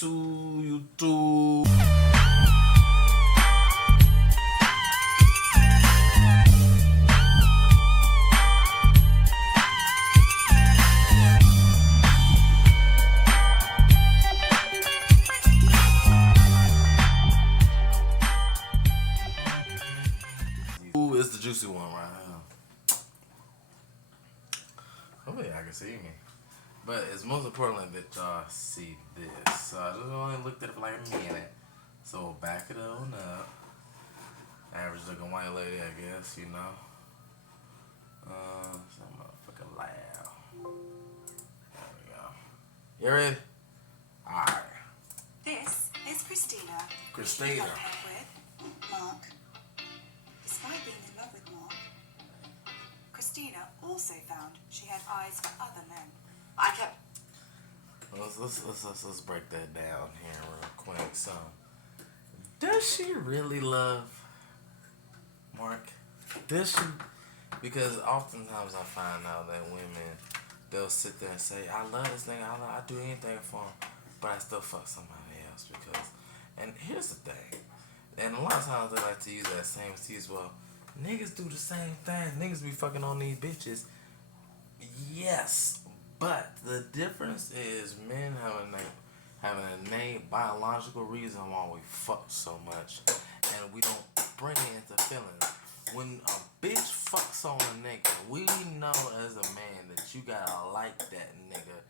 YouTube. Ooh, it's the juicy one right here. Hopefully I can see me. But it's most important that y'all see this. So I just only looked at it for like a minute. So back it on up. Average looking white lady, I guess, you know. Some motherfucking loud. There we go. You ready? Alright. This is Christina. Christina. With Mark. Despite being in love with Mark, Christina also found she had eyes for other men. I kept. Let's break that down here real quick. So, does she really love Mark? Does she? Because oftentimes I find out that women, they'll sit there and say, I love this nigga, I do anything for him, but I still fuck somebody else because, and here's the thing, and a lot of times they like to use that same excuse, well, niggas do the same thing, niggas be fucking on these bitches. Yes, but the difference is men have an innate biological reason why we fuck so much, and we don't bring it into feelings. When a bitch fucks on a nigga, we know as a man that you gotta like that nigga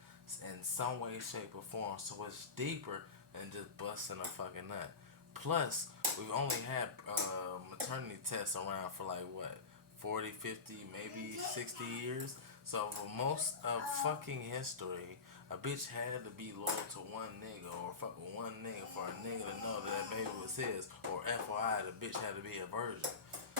in some way, shape, or form. So it's deeper than just busting a fucking nut. Plus, we've only had maternity tests around for like what, 40, 50, maybe 60 years. So for most of fucking history, a bitch had to be loyal to one nigga or fuck with one nigga for a nigga to know that baby was his. Or FYI, the bitch had to be a virgin.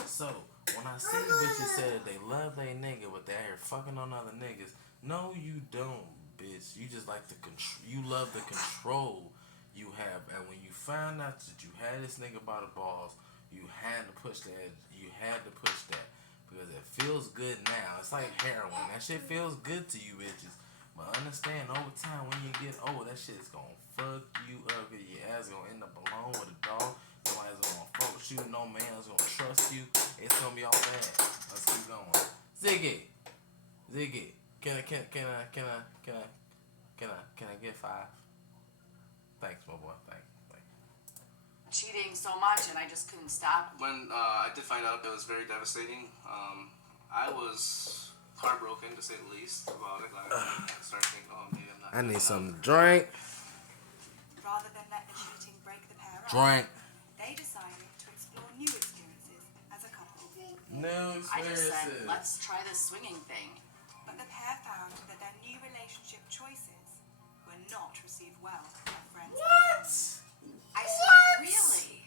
So, when I see bitches say that they love they nigga, but they out here fucking on other niggas, no, you don't, bitch. You just like the you love the control you have. And when you find out that you had this nigga by the balls, you had to push that. You had to push that because it feels good now. It's like heroin. That shit feels good to you, bitches. But understand, over time, when you get old, that shit is gonna fuck you up. Your ass gonna end up alone with a dog. Nobody's gonna fuck with you. No man's gonna trust you. It's gonna be all bad. Let's keep going. Ziggy, can I get 5? Thanks, my boy. Thanks. Cheating so much, and I just couldn't stop. When I did find out, it was very devastating. I was heartbroken, to say the least, about it. Like, I started thinking, oh, maybe I'm not. I need something to drink. Rather than let the cheating break the pair up, Drink. they decided to explore new experiences as a couple. New I just said, experiences. let's try this swinging thing. But the pair found that their new relationship choices were not received well by friends. What? I said, really?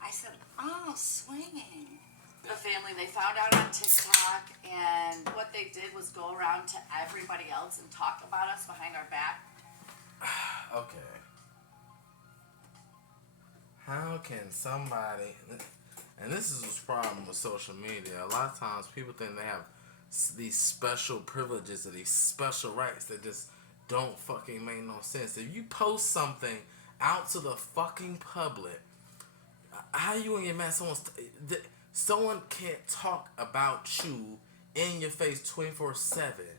I said, oh, swinging. The family, they found out on TikTok, and what they did was go around to everybody else and talk about us behind our back. Okay. How can somebody, and this is the problem with social media, a lot of times people think they have these special privileges or these special rights that just don't fucking make no sense. If you post something out to the fucking public, how you gonna get mad? Someone can't talk about you in your face 24/7,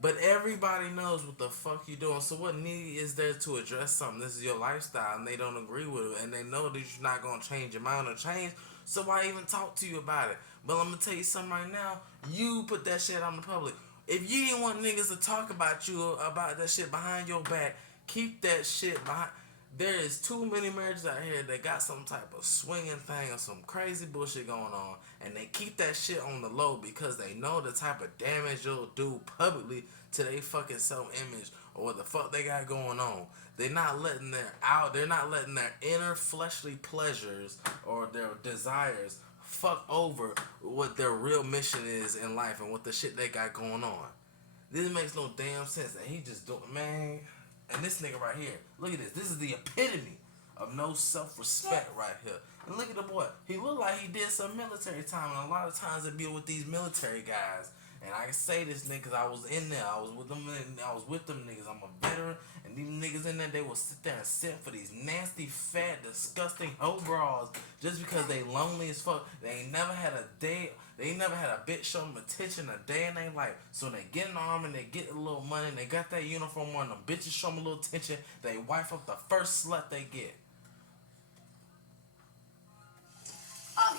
but everybody knows what the fuck you doing. So what need is there to address something? This is your lifestyle, and they don't agree with it, and they know that you're not gonna change your mind or change. So why even talk to you about it? But I'm gonna tell you something right now. You put that shit on the public. If you didn't want niggas to talk about you about that shit behind your back, keep that shit behind. There is too many marriages out here that got some type of swinging thing or some crazy bullshit going on, and they keep that shit on the low because they know the type of damage you'll do publicly to their fucking self-image or what the fuck they got going on. They're not letting their inner fleshly pleasures or their desires fuck over what their real mission is in life and what the shit they got going on. This makes no damn sense, and he just doing, man. And this nigga right here, look at this. This is the epitome of no self-respect right here. And look at the boy. He look like he did some military time. And a lot of times it be with these military guys And I can say this nigga 'cause I was in there. I was with them. I was with them niggas. I'm a veteran. And these niggas in there, they will sit there and sit for these nasty, fat, disgusting hoe bras just because they lonely as fuck. They ain't never had a day. They ain't never had a bitch show them attention a day in their life. So when they get in the army and they get a little money and they got that uniform on, them bitches show them a little attention. They wife up the first slut they get.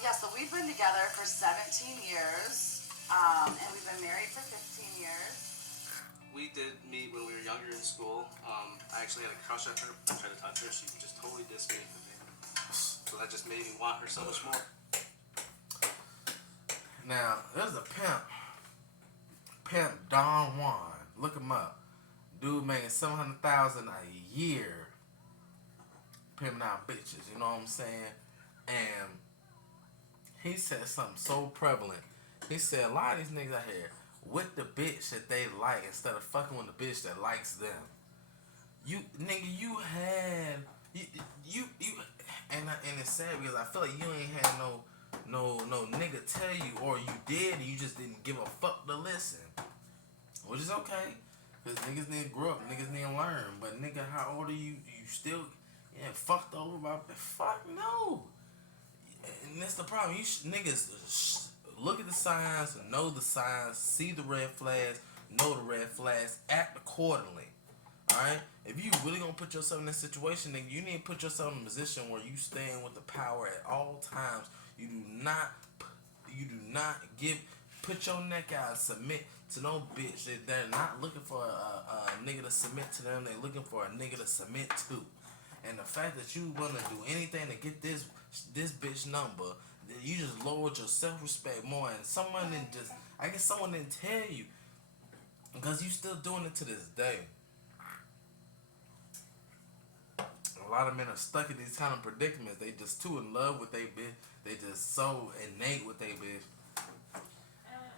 Yeah, so we've been together for 17 years, and we've been married for 15 years. We did meet when we were younger in school. I actually had a crush on her. I tried to touch her. She just totally dissed me. So that just made me want her so much more. Now, there's a pimp Don Juan. Look him up. Dude making $700,000 a year, pimping out bitches. You know what I'm saying? And he said something so prevalent. He said a lot of these niggas out here with the bitch that they like instead of fucking with the bitch that likes them. You nigga, you had you and it's sad because I feel like you ain't had no nigga tell you, or you did and you just didn't give a fuck to listen. Which is okay. Cause niggas need to grow up, niggas need to learn. But nigga, how old are you? You still fucked over by fuck no. And that's the problem. You niggas look at the signs, know the signs, see the red flags, know the red flags, act accordingly. Alright? If you really gonna put yourself in this situation, then you need to put yourself in a position where you stand with the power at all times. You do not put your neck out and submit to no bitch. They're not looking for a nigga to submit to them. They're looking for a nigga to submit to. And the fact that you wanna do anything to get this bitch number, you just lowered your self-respect more. And someone didn't tell you, because you still doing it to this day. A lot of men are stuck in these kind of predicaments. They just too in love with they bitch. They just so innate with they bitch.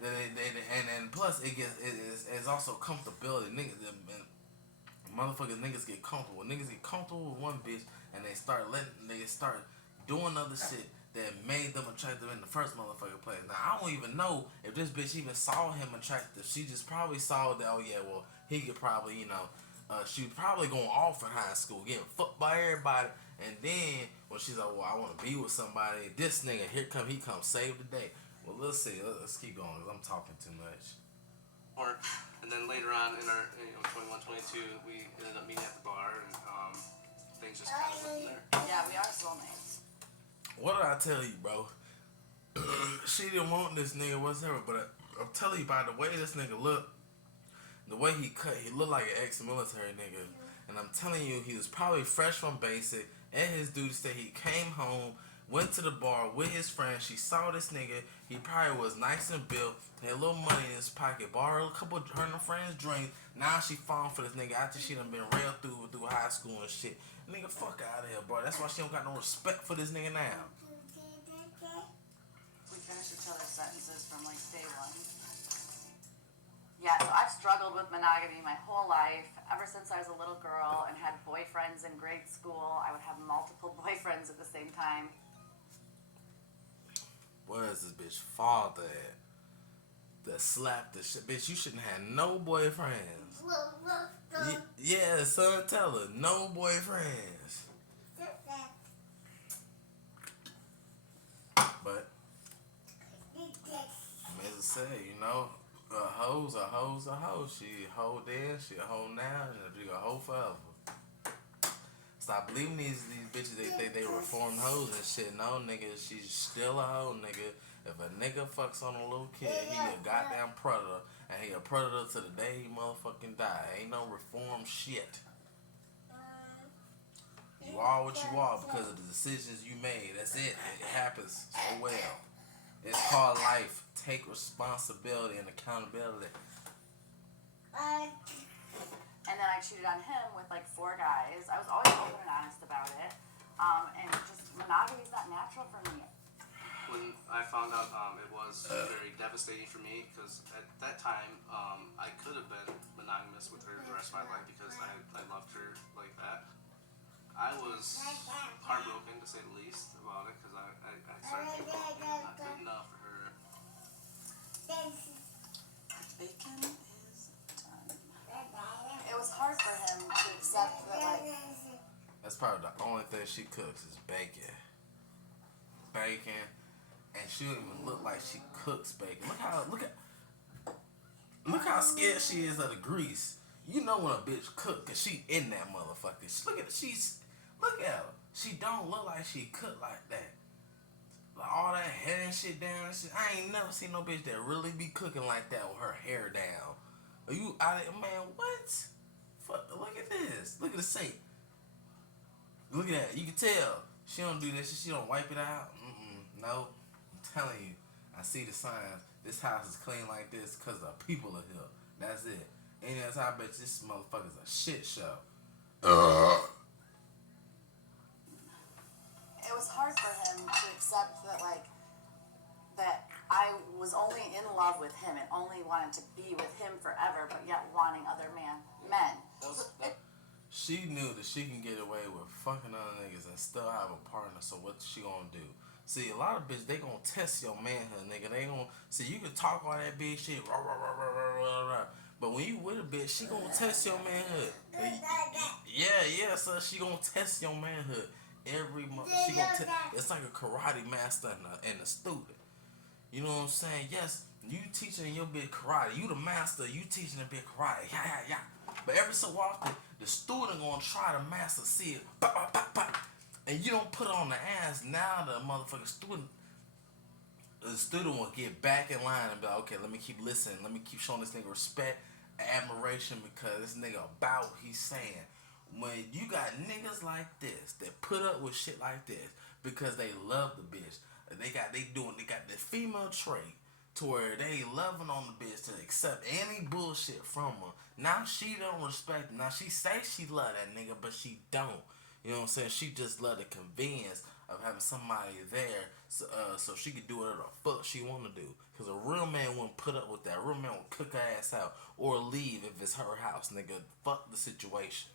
And plus it's also comfortability. Niggas get comfortable. Niggas get comfortable with one bitch and they start doing other shit that made them attractive in the first motherfucking place. Now I don't even know if this bitch even saw him attractive. She just probably saw that, oh yeah, well he could probably, she was probably going off in high school, getting fucked by everybody, and then when she's like, well, I want to be with somebody, this nigga, he come save the day. Well, let's see, let's keep going, because I'm talking too much. And then later on in our 21, 22, we ended up meeting at the bar, and things just kind of went from there. Yeah, we are soulmates. What did I tell you, bro? She didn't want this nigga whatsoever, but I'm telling you, by the way this nigga looked, the way he cut, he looked like an ex-military nigga. And I'm telling you, he was probably fresh from basic, at his duty state. He came home, went to the bar with his friend. She saw this nigga. He probably was nice and built, had a little money in his pocket, borrowed a couple of her and her friends' drinks. Now she falling for this nigga after she done been railed through high school and shit. Nigga, fuck out of here, bro. That's why she don't got no respect for this nigga now. We finished each other's sentences from like day one. Yeah, so I've struggled with monogamy my whole life. Ever since I was a little girl and had boyfriends in grade school, I would have multiple boyfriends at the same time. Where's this bitch father at? That slapped the shit. Bitch, you shouldn't have no boyfriends. Yeah, son, tell her. No boyfriends. But, as I say, a hoe's a hoe's a hoe. She a hoe then, she a hoe now, and she a hoe forever. Stop believing these bitches, they think they reformed hoes and shit. No, nigga, she's still a hoe, nigga. If a nigga fucks on a little kid, he a goddamn predator. And he a predator to the day he motherfucking die. Ain't no reform shit. You are what you are because of the decisions you made. That's it. It happens so well. It's called life. Take responsibility and accountability. And then I cheated on him with like 4 guys. I was always open and honest about it. And just monogamy is not natural for me. When I found out, it was very devastating for me because at that time, I could have been monogamous with her the rest of my life because I loved her like that. I was heartbroken, to say the least, about it because I started thinking, I'm not good enough for her. That's probably the only thing she cooks is bacon. Bacon, and she don't even look like she cooks bacon. Look how scared she is of the grease. You know when a bitch cook, cause she in that motherfucker. Look at her. She don't look like she cook like that. Like all that hair and shit down and shit. I ain't never seen no bitch that really be cooking like that with her hair down. Are you out of man? What? Fuck! Look at this. Look at the sink. Look at that. You can tell she don't do that shit. She don't wipe it out. No. I'm telling you. I see the signs. This house is clean like this because the people are here. That's it. Any other time, I bet this motherfucker's a shit show. It was hard for him to accept that, like, that I was only in love with him and only wanted to be with him forever, but yet wanting other men. She knew that she can get away with fucking other niggas and still have a partner, so what she gonna do? See, a lot of bitches, they gonna test your manhood, nigga. They gonna, see, you can talk all that big shit, rah, rah, rah, rah, rah, rah, rah. But when you with a bitch, she gonna test your manhood. Yeah, so she gonna test your manhood. Every month, she gonna test. It's like a karate master and a student. You know what I'm saying? Yes, you teaching your bitch karate. You the master, you teaching the bitch karate. Yeah. But every so often, the student gonna try to master, see it, and you don't put it on the ass. Now the motherfucking student will get back in line and be like, okay, let me keep listening. Let me keep showing this nigga respect, admiration, because this nigga about what he's saying. When you got niggas like this that put up with shit like this because they love the bitch, they got the female trait to where they loving on the bitch to accept any bullshit from her. Now she don't respect him. Now she say she love that nigga, but she don't. You know what I'm saying? She just love the convenience of having somebody there, so she could do whatever the fuck she want to do. Cause a real man wouldn't put up with that. A real man would cook her ass out or leave if it's her house, nigga. Fuck the situation.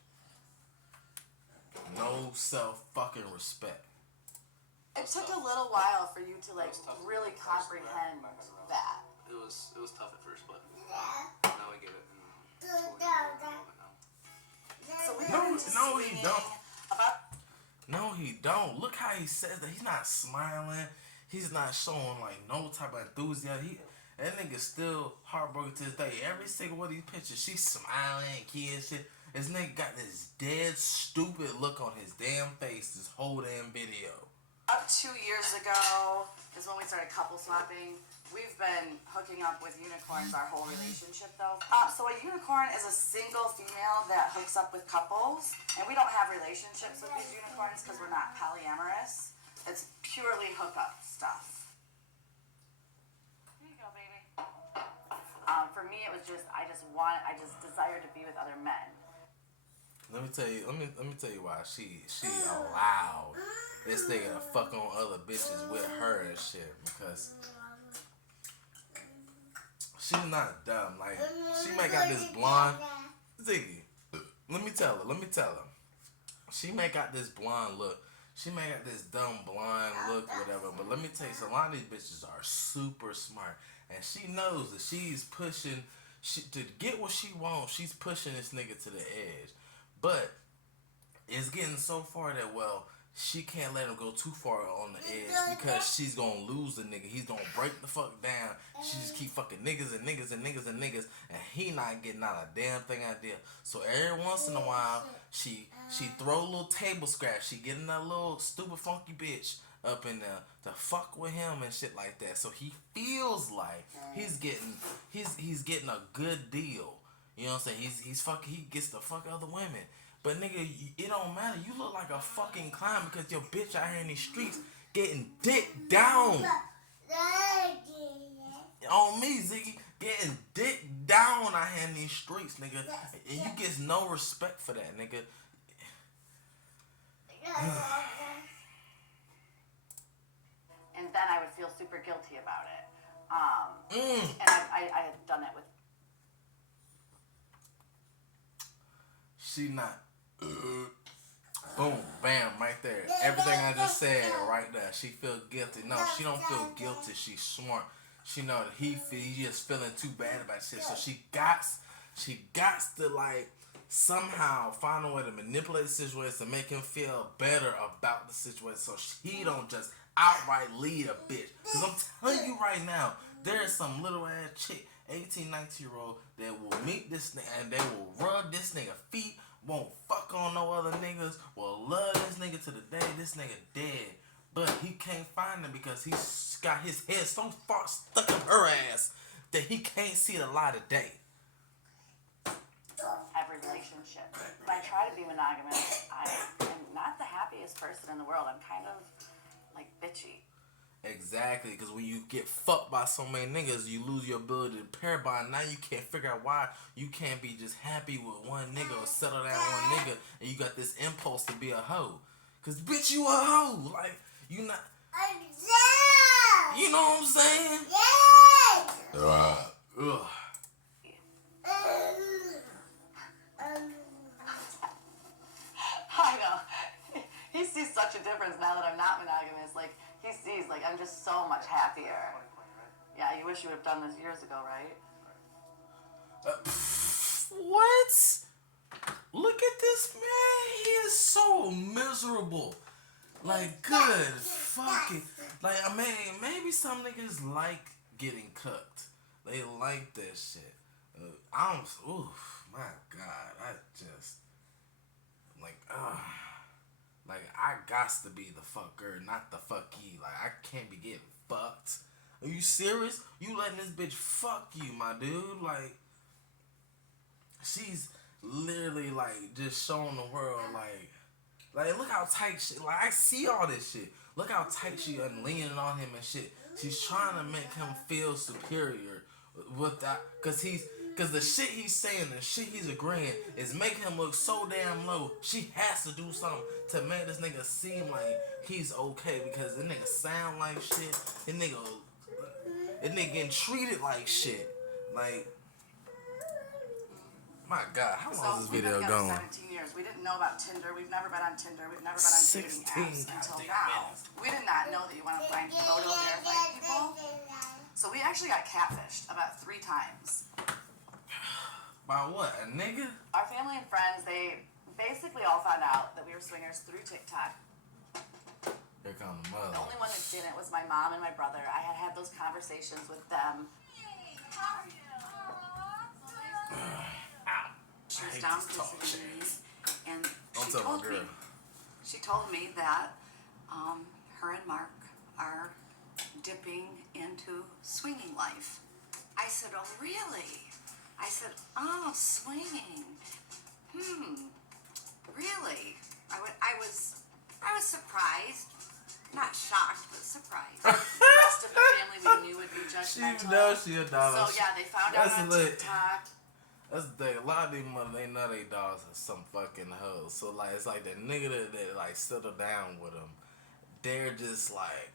No self fucking respect. It took a little while for you to, like, really comprehend that. It was tough at first, but now I get it. So we No, he don't. About No, he don't. Look how he says that. He's not smiling. He's not showing like no type of enthusiasm. That nigga still heartbroken to this day. Every single one of these pictures, she's smiling and kids shit. This nigga got this dead, stupid look on his damn face this whole damn video. About 2 years ago is when we started couple swapping. We've been hooking up with unicorns our whole relationship, though. So a unicorn is a single female that hooks up with couples, and we don't have relationships with these unicorns because we're not polyamorous. It's purely hookup stuff. Here you go, baby. For me, it was just I just desired to be with other men. Let me tell you why she allowed this nigga to fuck on other bitches with her and shit, because she's not dumb. Like, she might got this blonde Ziggy. Let me tell her. She may got this blonde look. She may got this dumb blonde look, whatever. But let me tell you, so a lot of these bitches are super smart, and she knows that she's pushing. To get what she wants, she's pushing this nigga to the edge. But it's getting so far that, well, she can't let him go too far on the edge because she's gonna lose the nigga. He's gonna break the fuck down. She just keep fucking niggas and he not getting out a damn thing idea. So every once in a while, she throw a little table scratch. She getting that little stupid funky bitch up in there to fuck with him and shit like that. So he feels like he's getting a good deal. You know what I'm saying? He gets to fuck other women. But nigga, it don't matter. You look like a fucking clown because your bitch out here in these streets getting dick down. On me, Ziggy, getting dick down out here in these streets, nigga. And you get no respect for that, nigga. And then I would feel super guilty about it. And I had done it with. She not. Boom, bam, right there. Everything I just said right there. She feel guilty. No, she don't feel guilty. She's smart. She know that he just feeling too bad about shit. So she got to like somehow find a way to manipulate the situation to make him feel better about the situation, so he don't just outright lead a bitch. Cause I'm telling you right now, there is some little ass chick, 18, 19-year-old, that will meet this nigga and they will rub this nigga feet, won't fuck on no other niggas, will love this nigga to the day this nigga dead. But he can't find him because he's got his head so far stuck in her ass that he can't see the light of day. Every relationship. When I try to be monogamous, I am not the happiest person in the world. I'm kind of like bitchy. Exactly, because when you get fucked by so many niggas, you lose your ability to pair bond. Now you can't figure out why you can't be just happy with one nigga or settle down one nigga, and you got this impulse to be a hoe. Cause bitch, you a hoe. Like, you not. You know what I'm saying? Ugh. I know. He sees such a difference now that I'm not monogamous. Like, he sees, like, I'm just so much happier. Yeah, you wish you would have done this years ago, right? What? Look at this man. He is so miserable. Like, good fucking. Like, I mean, maybe some niggas like getting cooked. They like that shit. Oof, my God. I just. Like, I gots to be the fucker, not the fucky. Like, I can't be getting fucked. Are you serious? You letting this bitch fuck you, my dude? Like, she's literally, like, just showing the world, like, look how tight she, like, I see all this shit. Look how tight she is leaning on him and shit. She's trying to make him feel superior with that, cause the shit he's saying, the shit he's agreeing is making him look so damn low. She has to do something to make this nigga seem like he's okay, because the nigga sound like shit. The nigga getting treated like shit. Like, my God, how long is this video we've been going? together 17 years. We didn't know about Tinder. We've never been on Tinder. We've never been on dating apps until now. We did not know that you want to find photo verified people. So we actually got catfished about 3 times. By what? A nigga? Our family and friends, they basically all found out that we were swingers through TikTok. Here comes the mother. The only one that didn't was my mom and my brother. I had those conversations with them. She was down visiting me, and she told me that her and Mark are dipping into swinging life. I said, "Oh, really?" I said, "Oh, swinging. Really?" I was surprised, not shocked, but surprised. The rest of the family we knew would be judgmental. She a dollar. So yeah, they found out on TikTok. That's the thing. A lot of these mother, they know they dogs are some fucking hoes. So like, it's like the nigga that like settle down with them. They're just like,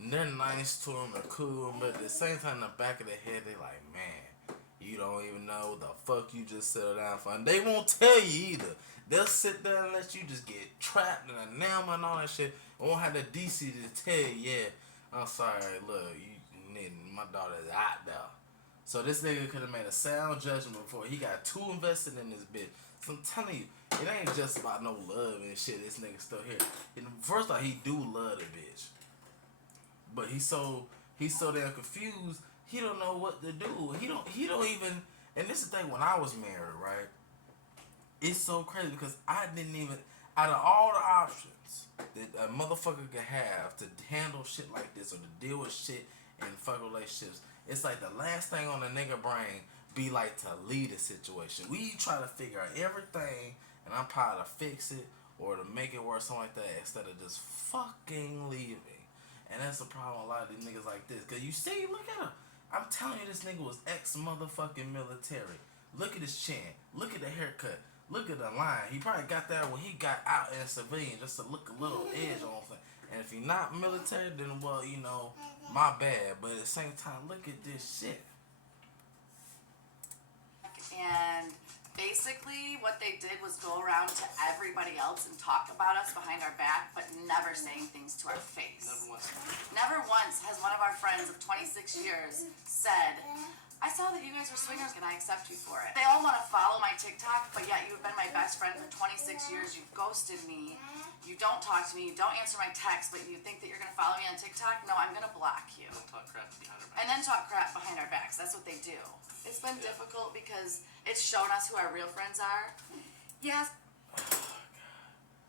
they're nice to them, they're cool, but at the same time, in the back of their head, they like, man, you don't even know what the fuck you just settled down for. And they won't tell you either. They'll sit there and let you just get trapped in a nail and all that shit. And won't have the DC to tell you, yeah, I'm sorry, look, my daughter is out there. So this nigga could have made a sound judgment before he got too invested in this bitch. So I'm telling you, it ain't just about no love and shit. This nigga still here. And first off, he do love the bitch, but he's so damn confused. He don't know what to do. He don't even. And this is the thing. When I was married, right? It's so crazy because I didn't even. Out of all the options that a motherfucker could have to handle shit like this or to deal with shit in fuck relationships, it's like the last thing on the nigga brain be like to lead a situation. We try to figure out everything, and I'm probably to fix it or to make it work, something like that, instead of just fucking leaving. And that's the problem with a lot of these niggas like this. Cause you see, look at him. I'm telling you, this nigga was ex-motherfucking military. Look at his chin. Look at the haircut. Look at the line. He probably got that when he got out in civilian, just to look a little edge on thing. And if you're not military, then, well, you know, my bad. But at the same time, look at this shit. And basically what they did was go around to everybody else and talk about us behind our back, but never saying things to our face. Never once. Never once has one of our friends of 26 years said, I saw that you guys were swingers and I accept you for it. They all want to follow my TikTok, but yet you've been my best friend for 26 years. You've ghosted me. You don't talk to me. You don't answer my texts, but you think that you're going to follow me on TikTok? No, I'm going to block you. Don't talk crap behind our back. And then talk crap behind our backs. That's what they do. It's been difficult because it's shown us who our real friends are. Yes.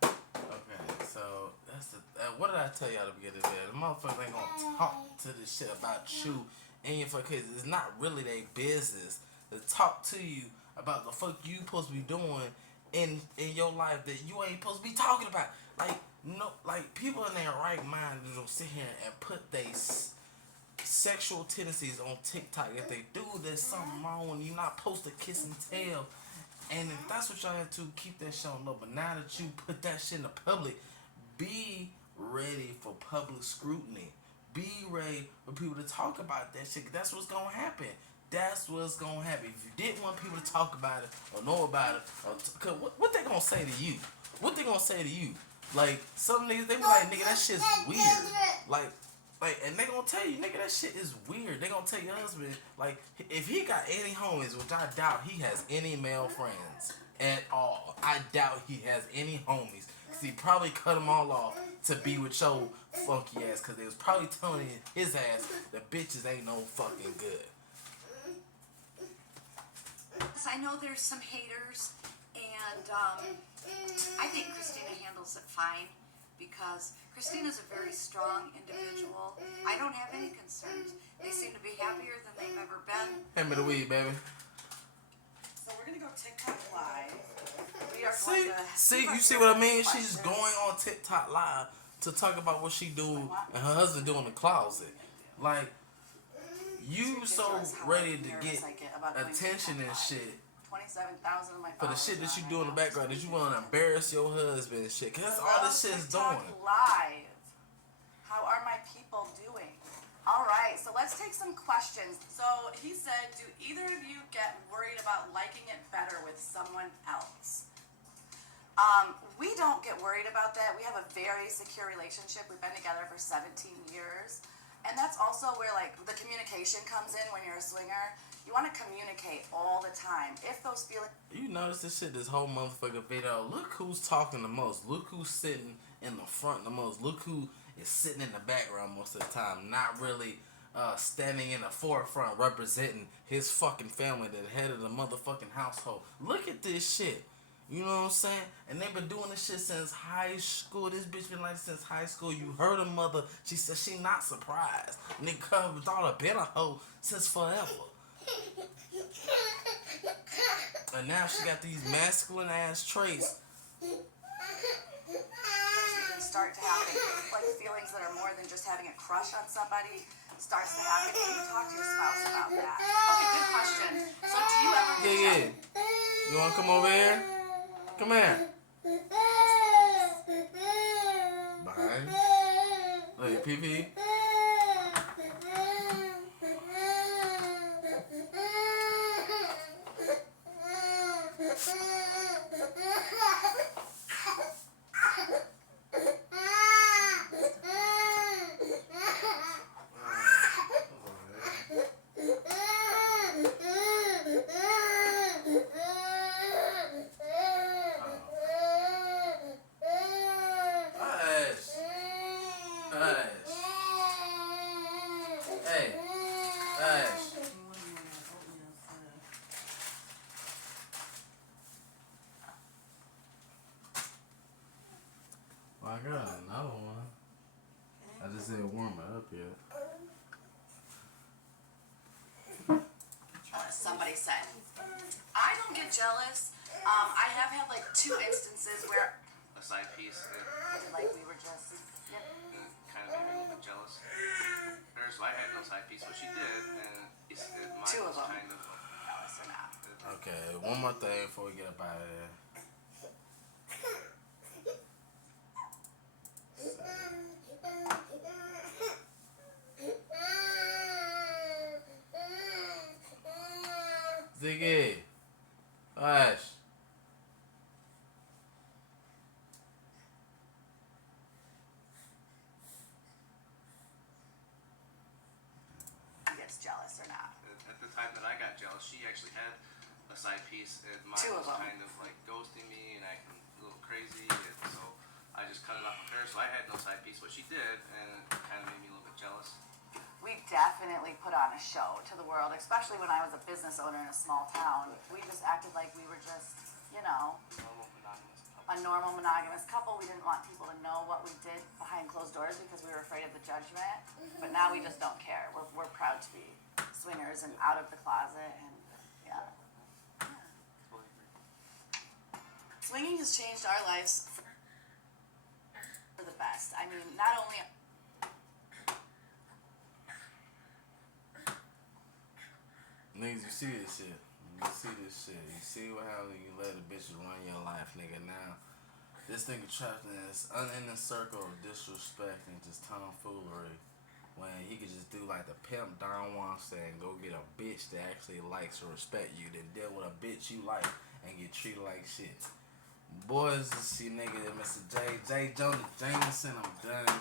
Okay, so that's the. What did I tell y'all to begin to do? The motherfuckers ain't gonna talk to this shit about you and your fuck kids. It's not really their business to talk to you about the fuck you supposed to be doing in your life that you ain't supposed to be talking about. Like no, like people in their right mind don't sit here and put their sexual tendencies on TikTok. If they do, there's something wrong when you're not supposed to kiss and tell. And if that's what y'all into, keep that shit on low. But now that you put that shit in the public, be ready for public scrutiny. Be ready for people to talk about that shit. That's what's gonna happen. That's what's gonna happen. If you didn't want people to talk about it or know about it, or cause what they gonna say to you? What they gonna say to you? Like some niggas, they be like, nigga, that shit's weird. Like, and they gonna tell you, nigga, that shit is weird. They gonna tell your husband, like, if he got any homies, which I doubt he has any male friends at all. I doubt he has any homies. Cause he probably cut them all off to be with your funky ass. Cause they was probably telling his ass that bitches ain't no fucking good. I know there's some haters, and I think Christina handles it fine because Christina's a very strong individual. I don't have any concerns. They seem to be happier than they've ever been. Hand me the weed, baby. So we're gonna go TikTok live. We are You see what I mean? She's going on TikTok live to talk about what she do and her husband do in the closet. Like, you so ready to get attention and shit 27,000 of my for the shit that you do in the background that you want to embarrass your husband and shit. Cause that's all this shit is doing. Live. How are my people doing? All right, so let's take some questions. So he said, do either of you get worried about liking it better with someone else? We don't get worried about that. We have a very secure relationship. We've been together for 17 years. And that's also where, like, the communication comes in when you're a swinger. You want to communicate all the time. If those feelings... You notice this shit, this whole motherfucking video. Look who's talking the most. Look who's sitting in the front the most. Look who is sitting in the background most of the time. Not really standing in the forefront representing his fucking family, the head of the motherfucking household. Look at this shit. You know what I'm saying? And they've been doing this shit since high school. This bitch been like this since high school. You heard her mother. She said she not surprised. Nigga, daughter been a hoe since forever. And now she got these masculine ass traits. Start to happen, like feelings that are more than just having a crush on somebody starts to happen. Can you talk to your spouse about that? Okay, good question. So do you ever... Yeah. You wanna come over here? Come here. Bye. Look, pee-pee. I got another one. I just didn't warm it up yet. Somebody said, I don't get jealous. I have had like 2 instances where A side piece. like we were just Kind of made me a little bit jealous. Hers, I had no side piece, but she did, and mine 2 of was them. kind of. Jealous or not. Okay, one more thing before we get up out of there. Ziggy, hush. He gets jealous or not. At the time that out she actually had a side piece, and mine Two of was them. kind of like ghosting me and acting a little crazy, and so I just cut it off with her. So I had no side piece, but she did, and it kind of made me a little bit jealous. We definitely put on a show to the world, especially when I was a business owner in a small town. We just acted like we were just, you know, Normal monogamous couple. a normal monogamous couple. We didn't want people to know what we did behind closed doors because we were afraid of the judgment. But now we just don't care. We're proud to be swingers and out of the closet, and yeah. Totally agree. Swinging has changed our lives for the best. I mean, not only Niggas, you see this shit. You see this shit. You see what happens when you let the bitches run your life, nigga. Now, this nigga trapped in this unending circle of disrespect and just tomfoolery. When he could just do like the pimp Don Juan said and go get a bitch that actually likes or respect you, then deal with a bitch you like and get treated like shit. Boys, this is your nigga, Mr. J. Jonah Jameson. I'm done.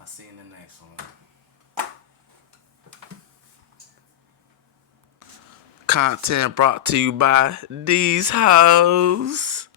I'll see you in the next one. Content brought to you by these hoes.